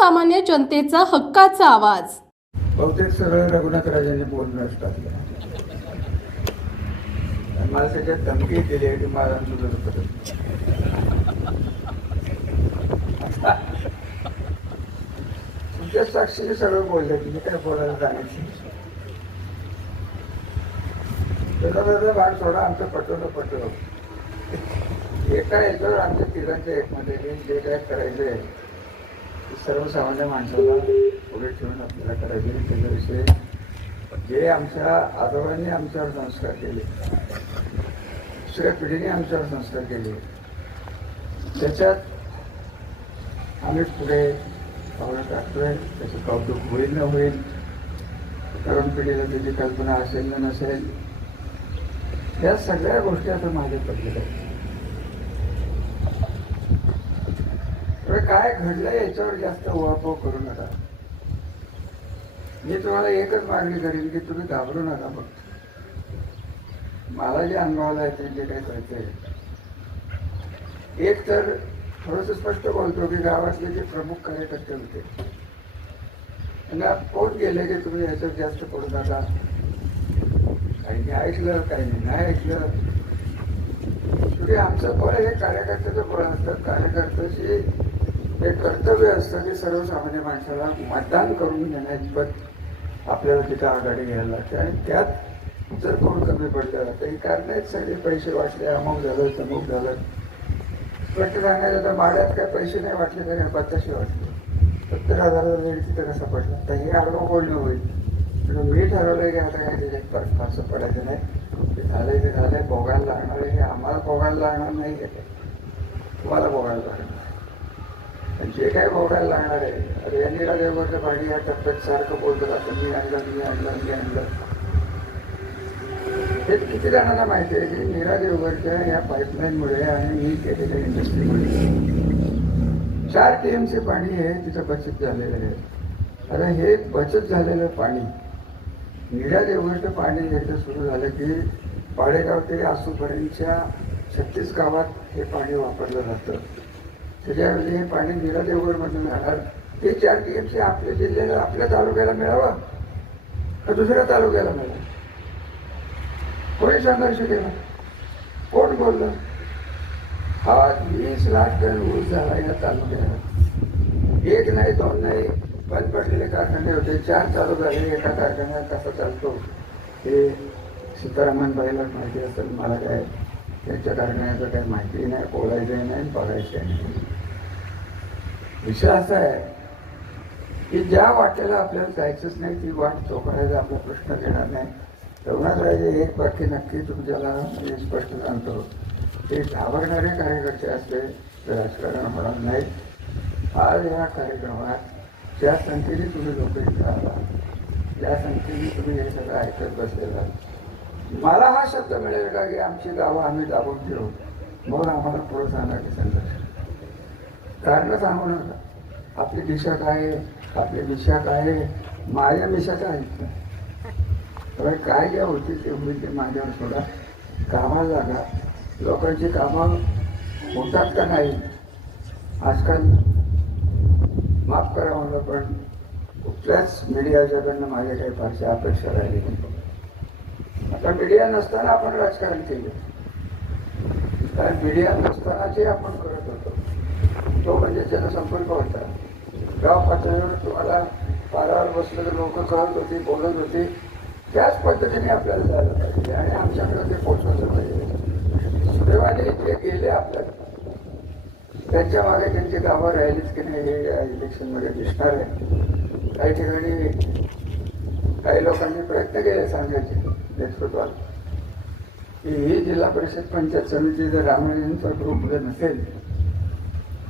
सर्वसामान्य जनतेचा हक्काचा आवाज. बहुतेक सगळं रघुनाथ राजांनी बोलणं असतात. मला त्याच्यात धमकी दिली आहे की मला तुमच्या साक्षीने सगळं बोलले तुम्ही काय बोलायला जाण्याची त्याचा भाग सोडा आमचं पटवलं पटवलं. एका याच्यावर आमच्या तिघांच्या एकमध्ये जे काय करायचं आहे सर्वसामान्य माणसाला पुढे ठेवून आपल्याला करायचे त्याच्या त्याच्याविषयी जे आमच्या आजोबांनी आमच्यावर संस्कार केले दुसऱ्या पिढीने आमच्यावर संस्कार केले त्याच्यात आम्ही पुढे पावलं टाकतोय. त्याचं कौतुक होईल न होईल. तरुण पिढीला त्याची कल्पना असेल ना नसेल या सगळ्या गोष्टी आता माझ्या पडलेल्या आहेत तर काय घडलं याच्यावर जास्त उहापोह करू नका. मी तुम्हाला एकच मागणी करेन की तुम्ही घाबरू नका बघ मला जे अनुभवाला येते जे काही कळतंय. एक तर थोडस स्पष्ट बोलतो की गावातले जे प्रमुख कार्यकर्ते होते त्यांना कोण गेले की तुम्ही याच्यावर जास्त पडू नका. काही ऐकलं काही नाही ऐकलं. शेवटी आमचं बळ हे कार्यकर्त्याचं बळ असतं कार्यकर्त्याशी हे कर्तव्य असतं की सर्वसामान्य माणसाला मतदान करून घेण्याइतपत आपल्याला तिथं आघाडी घ्यायला लागते. आणि त्यात जर कोण कमी पडलं तर ही कारण आहेत सगळे. पैसे वाटले अमुक झालं तमुक झालं. स्पष्ट सांगायचं तर माड्यात काय पैसे नाही वाटले तरी बत्ताशे वाटले सत्तर हजाराचा रेट तिथं कसा पडला? तर हे आरोप बोलणं होईल. म्हणून मी ठरवलं की आता काय त्याच्यात फार- फारसं पडायचं नाही. ते झालंय ते झालंय. भोगायला लागणार आहे. हे आम्हाला भोगायला लागणार नाही आहे तुम्हाला भोगायला लागणार. जे काय भोगायला लागणार आहे? अरे यांनी राजेवरचं पाणी या टप्प्यात सारखं बोलतात. आता मी आणलं मी आणलं मी आणलं. हे किती जणांना माहिती आहे की मीरा देवगडच्या या पाईपलाईनमुळे आणि मी केलेल्या इंडस्ट्रीमुळे चार टी एम सी पाणी हे तिचं बचत झालेलं आहे. आता हे बचत झालेलं पाणी मीरा देवगडचं पाणी एकदा सुरू झालं की पाडेगाव ते आसूपर्यंतच्या छत्तीस गावात हे पाणी वापरलं जातं. त्याच्याऐवजी हे पाणी नीरा देवघरमधून जाणार ते चार टी एम सी आपल्या जिल्ह्याला आपल्या तालुक्याला मिळावा का दुसऱ्या तालुक्याला मिळावा? कोणी संघर्ष केला कोण बोललं? हा वीस लाख टन ऊस झाला या तालुक्याला. एक नाही दोन नाही बंद पडलेले कारखाने होते. चार चालू झाले एका कारखान्यात कसा चालतो? हे सीतारामन बाईला माहिती असेल मला काय? त्यांच्या कारखान्याचं काही माहिती नाही बोलायचंही नाही बघायचं नाही. विषय असा आहे की ज्या वाटेला आपल्याला जायचंच नाही ती वाट चोखायचा आपला प्रश्न घेणार नाही. तेवढाच एक वाक्य नक्की तुमच्याला मी स्पष्ट सांगतो. ते घाबरणारे कार्यकर्ते असले तर राजकारण होणार नाही. आज ह्या कार्यक्रमात ज्या संख्येने तुम्ही लोक इथे आला ज्या संख्येने तुम्ही हे सगळं ऐकत बसलेला मला हा शब्द मिळेल का की आमची गावं आम्ही दाबून ठेवू? मग आम्हाला पुढं सांगायचे संघर्ष कारण सांगू नका आपली दिशा काय आपली दिशा काय आहे? माझ्या दिशाच्या आहेत तर काय जे होती ते होईल ते माझ्यावर सोडा. कामाला लागा लोकांची कामं होतात का नाही? आजकाल माफ करा मला पण कुठल्याच मीडियाच्याकडनं माझ्या काही फारशी अपेक्षा राहिली नाही. आता मीडिया नसताना आपण राजकारण केलं. कारण मीडिया नसतानाचे आपण करत होतो. म्हणजे जनसंपर्क होता. गाव पातळीवर तुम्हाला पारावर बसलेले लोक कळत होती बोलत होती. त्याच पद्धतीने आपल्याला जायला पाहिजे आणि आमच्याकडे ते पोचवलं पाहिजे. सुदैवाने जे गेले आपल्याला. त्यांच्या मागे त्यांची गावं राहिलीच की नाही हे या इलेक्शनमध्ये दिसणार आहे. काही ठिकाणी काही लोकांनी प्रयत्न केले सांगायचे नेतृत्वाला. की ही जिल्हा परिषद पंचायत समिती जर रामायणचा ग्रुप जर नसेल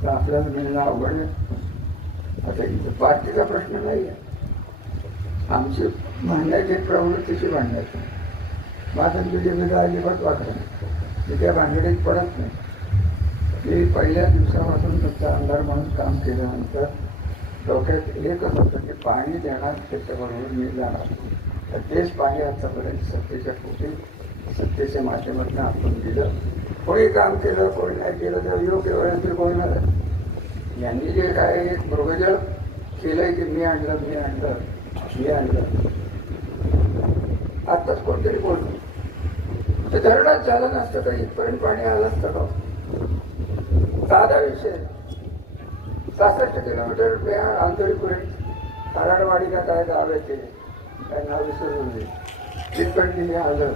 तर आपल्याला मिळणं अवघड आता इथं पार्टीचा प्रश्न नाही आहे. आमची भांडण्याची प्रवृत्तीची भांडण्याची माझं तुझे जे अजिबात वाटत मी त्या भांडणीत पडत नाही. मी पहिल्या दिवसापासून तुमचा आमदार म्हणून काम केल्यानंतर डोक्यात एकच होतं की पाणी देणार त्याच्याबरोबर मी जाणार. तर तेच पाणी आतापर्यंत सत्तेच्या पोटी सत्तेच्या माध्यमातून आपण दिलं. कोणी काम केलं कोणी नाही केलं तर योग्य वेळेतील बोलणार यांनी जे काय एक मृगजळ केलंय की मी आणलं मी आणलं मी आणलं. आत्ताच कोणतरी बोलतो ते धरणात झालं नसतं का इथपर्यंत पाणी आलं असतं का? साधा विषय. सहासष्ट किलोमीटर बिहार आंतरीपर्यंत कराडवाडी काय गाव येते ते? काय नाव विसरून तिथपर्यंत मी आलं.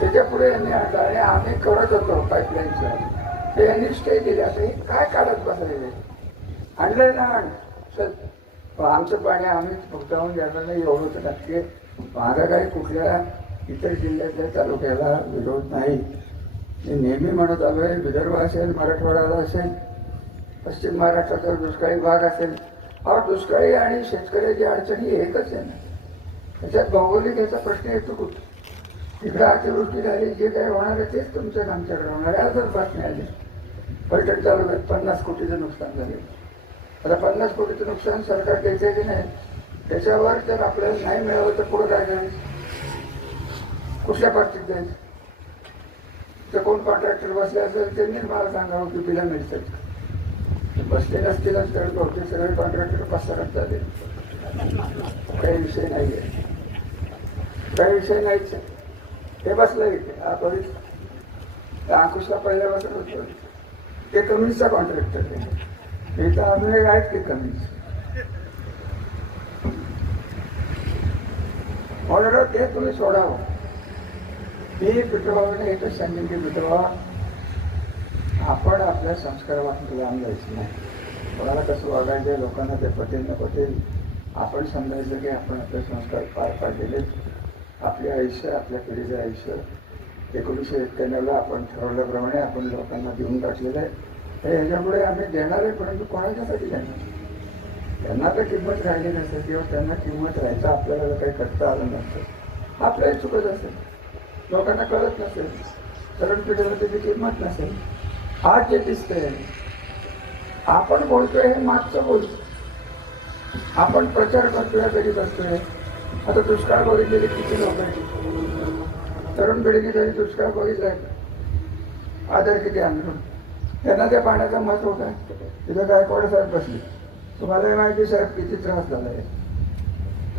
त्याच्या पुढे यांनी आणि आम्ही करत होतो पाईपलाईनचं. ते यांनी स्टे दिले. आता हे काय काढत बसलेले? आणलंय ना आण सर आमचं पाणी आम्हीच भुगतावून घ्यायला नाही एवढं तर नक्की. माझा काही कुठल्या इतर जिल्ह्यातल्या तालुक्याला विरोध नाही. मी नेहमी म्हणत आलोय विदर्भ असेल मराठवाड्याला असेल पश्चिम महाराष्ट्राचा दुष्काळी भाग असेल. हा दुष्काळी आणि शेतकऱ्याची अडचणी एकच आहे ना. त्याच्यात भौगोलिक याचा प्रश्न येतो कुठं? तिकडे अतिवृष्टी झाली जे काही होणार आहे तेच तुमच्या आमच्याकडे होणार आहे. असंच बातमी आली. पर्यटन तालुक्यात पन्नास कोटीचं नुकसान झाले. आता पन्नास कोटीचं नुकसान सरकार द्यायचं की नाही? त्याच्यावर जर आपल्याला नाही मिळालं तर पुढं काय करायचं? कुठल्या पार्टीत जायचं? तर कोण कॉन्ट्रॅक्टर बसले असेल त्यांनीच मला सांगावं की बिला मिळतात. बसले नसतील तर बहुतेक सगळे कॉन्ट्रॅक्टर पसरत झाले काही विषय नाही आहे काही विषय नाहीच आहे. ते बसलं इथे त्या अंकुशला पहिल्यापासून होतो. ते कम्युनिस्टचा कॉन्ट्रॅक्टर ते तर अजून एक आहेत की कम्युनिस्ट ऑर्डर ते तुम्ही सोडावं. मी पितृभावाने एकच सांगेन की पितृभा आपण आपल्या संस्कारापासून लांब जायचं नाही. कोणाला कसं वागायचं लोकांना ते पटेल न पटेल आपण समजायचं की आपण आपले संस्कार पार पाडलेले आपले आयुष्य आपल्या पिढीचं आयुष्य. एकोणीसशे एक्क्याण्णवला आपण ठरवल्याप्रमाणे आपण लोकांना देऊन टाकलेलं आहे. तर ह्याच्यामुळे आम्ही देणार आहे परंतु कोणाच्यासाठी देणार? त्यांना तर किंमत राहिली नसेल किंवा त्यांना किंमत राहायचं आपल्याला काही करता आलं नसतं. आपल्याही चुकत असेल. लोकांना कळत नसेल. तरुण पिढीला त्याची किंमत नसेल. आज जे दिसतंय आपण बोलतोय हे मागचं बोलतो आपण प्रचार करतोय कधी करतोय आता दुष्काळ बघितलेले किती लोक आहेत? तरुण पिढीने कधी दुष्काळ बघितलाय. आदर किती आंदोलन त्यांना त्या पाण्याचं महत्त्व काय तिथं गायकवाड साहेब बसले. तुम्हालाही माहिती साहेब किती त्रास झाला आहे.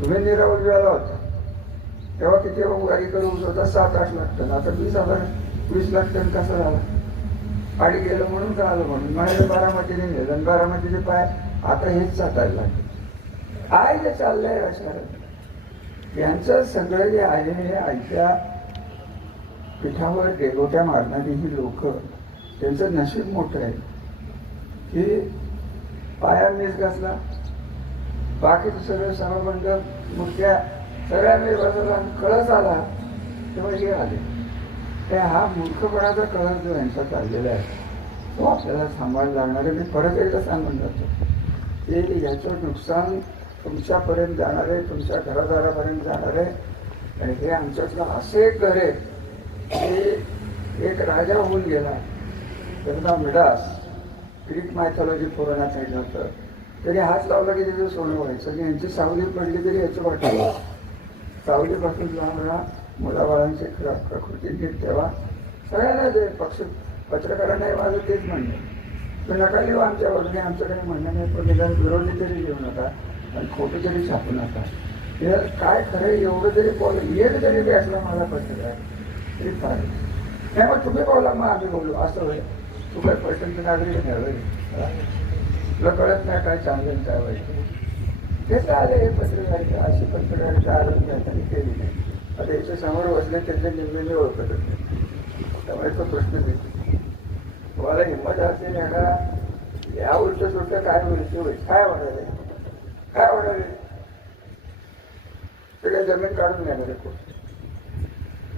तुम्ही निराव उजव्याला होता. तेव्हा किती गाडी करून होता सात आठ लाख टन आता वीस हजार वीस लाख टन कसं झाला? पाणी गेलं म्हणून का आलं म्हणून? माझ्या बारामतीने गेलं आणि बारामतीचे पाय आता हेच साठायला लागले आहे जे चाललंय राजकारण यांचं सगळं जे आहे हे आयत्या पिठावर डेगोट्या मारणारी ही लोक त्यांचं नशीब मोठं आहे. की पाया मीस घासला बाकीचं सगळं सर्वमंडळ मुख्या सगळ्या मी बसला कळस आला तेव्हा हे आले. ते हा मूर्खपणाचा कळस जो यांचा चाललेला आहे तो आपल्याला सांभाळायला लागणार आहे. मी परत एकदा सांगून जातो. ते याचं नुकसान तुमच्यापर्यंत जाणार आहे तुमच्या घरादारापर्यंत जाणार आहे. आणि हे आमच्यातलं असं एक घर आहे की एक राजा होऊन गेला. त्यांना मिडास ग्रीक मायथॉलॉजी पुराणात सांगितलं होतं तरी. हात लावला की त्याचं सोनं व्हायचं. आणि यांची सावली पडली तरी याचं वाटलं सावलीपासून लांब राहा मुलाबाळांची प्रकृती नीट ठेवा. सगळ्यांना जे पक्ष पत्रकारांनाही माझं तेच म्हणणं तुम्ही नका लिहू आमच्या बाजूने आमच्याकडे म्हणणं नाही पण निदान विरोधी तरी लिहू नका. आणि खोटं तरी छापू नका हे काय खरं एवढं जरी बोल एक जरी भेटला मला आहे तरी फार नाही मग तुम्ही बोला मग आम्ही बोलू. असं होईल तू काय पर्यटनचं नागरिक नाही तुला कळत नाही काय चांगलं काय वाईट. तेच आले हे पत्रकारिता अशी पत्रकारिता आरोग्य त्यांनी केली नाही. आता याच्या समोर बसले त्यांच्या निम्मे ओळखत होते त्यामुळे तो प्रश्न देतो तुम्हाला हिंमत असेल एका या उलट सुलट काय होईल ते होईल काय म्हणाले? आहे काय होणार सगळ्या जमीन काढून घेणार कोण?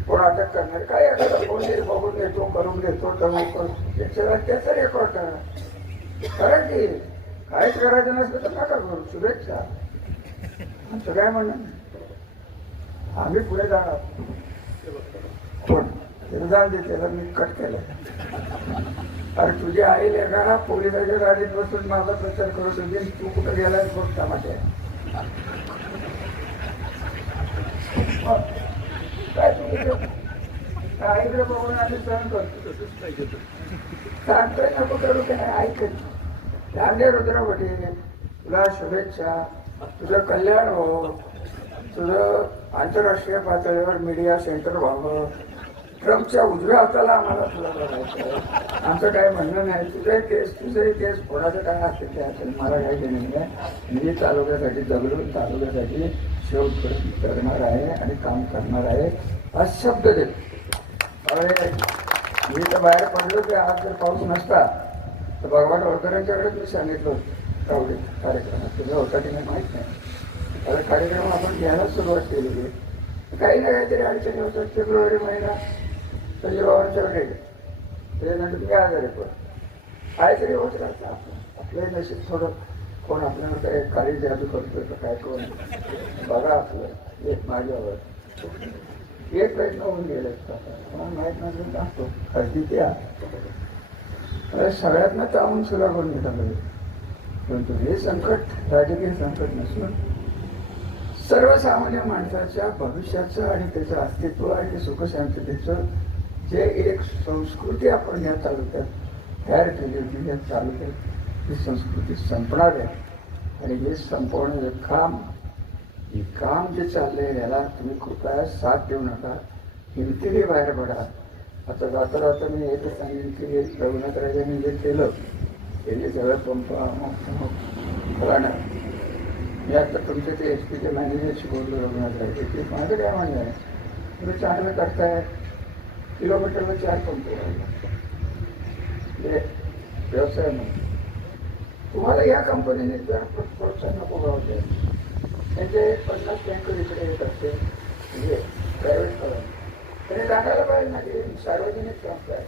कोण अटक करणार? काय एखादा कोण बघून देतो करून देतो टमूक करून त्याचा रेकॉर्ड करा करा की काहीच करायचं नसलं तर नका करू. शुभेच्छा. आमचं काय म्हणणं नाही. आम्ही पुढे जाणार कोण? त्याला जाऊन दे त्याला मी कट केलं अरे तुझी आई लेखाला पोलिसाच्या गाडीत बसून माझा प्रचार करत होती तू कुठं गेलाय बघ टमाटे काय तू आईकडे बघून आम्ही सहन करतो सांगतोय नको करू काय ऐकत चांगले रुद्र तुला शुभेच्छा. तुझं कल्याण हो. तुझं आंतरराष्ट्रीय पातळीवर मीडिया सेंटर व्हावं. ट्रम्पच्या उजव्या हाताला आम्हाला तुला बघायचं आमचं काय म्हणणं नाही. तुझंही केस तुझंही केस. कोणाचं काय असेल ते असेल. मला काही घेणं नाही मी तालुक्यासाठी जगलो तालुक्यासाठी शोध करणार आहे आणि काम करणार आहे. आज शब्द देतो अरे मी तर बाहेर पडलो की आज जर पाऊस नसता तर भगवान होळकरांच्याकडे मी सांगितलं होतं. तावडे कार्यक्रमात. तुझा होता की नाही माहीत नाही. आता कार्यक्रम आपण घ्यायला सुरुवात केलेली काही ना काहीतरी अडचणी होतात. फेब्रुवारी महिना. संजय बाबांच्याकडे ते नंतर मी आजारी पण काहीतरी होत राहतं आपलं. आपलंही नशीब थोडं कोण आपल्याला काय काळी जादू करतोय तर काय कोण? बघा आपलं एक माझ्यावर. एक प्रयत्न होऊन गेले. तुम्हाला माहीत नसेल सांगतो खरेदी द्या अरे सगळ्यातनं चावून सुद्धा करून घेता पाहिजे परंतु हे संकट राजकीय संकट नसून सर्वसामान्य माणसाच्या भविष्याचं आणि त्याचं अस्तित्व आणि सुखशांततेचं जे एक संस्कृती आपण या तालुक्यात तयार केली होती या तालुक्यात ही संस्कृती संपणार आहे. आणि हे संपवण्याचं काम हे काम जे चाललं आहे याला तुम्ही कृपया साथ देऊ नका. हिमतीने बाहेर पडा. आता जाता जाता मी एकच सांगेन की रघुनाथ राजांनी जे केलं त्यांनी सगळं पंप फलाणं मी आता तुमच्या ते एस पीचे मॅनेजरशी बोललो रघुनाथ राजे. ते माझं काय म्हणणं आहे? तुम्ही चांगलं करताय. किलोमीटरला चार पंप हे व्यवसाय म्हणून. तुम्हाला या कंपनीने जर प्रोत्साहन नको गावते त्यांचे पन्नास टँकर इकडे येत असते म्हणजे प्रायव्हेट करून त्यांनी सांगायला पाहिजे ना की सार्वजनिक संस्था आहे.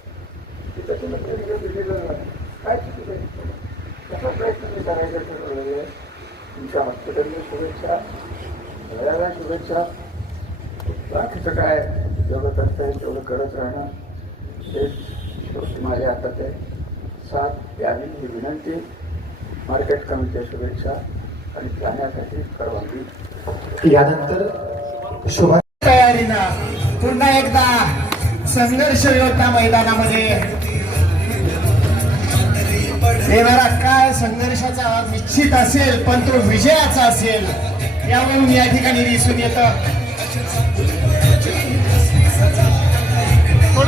तिथं तुम्ही दिलेलं नाही. काय चुकीचं आहे? कसा प्रयत्न मी करायचा ठरवलेला आहे तुमच्या हॉस्पिटलला शुभेच्छा घराला शुभेच्छा बाकीचं काय? जेवढं करता येईल तेवढं करत राहणं हेच गोष्ट माझ्या हातात आहे. साथ द्यावी ही विनंती. मार्केट कमिटीच्या शुभेच्छा आणि जाण्यासाठी परवानगी. यानंतर शोभा तयारीनं पुन्हा एकदा संघर्ष योद्धा मैदानामध्ये. येणारा काय संघर्षाचा निश्चित असेल पण तो विजयाचा असेल यावरून या ठिकाणी दिसून येतं.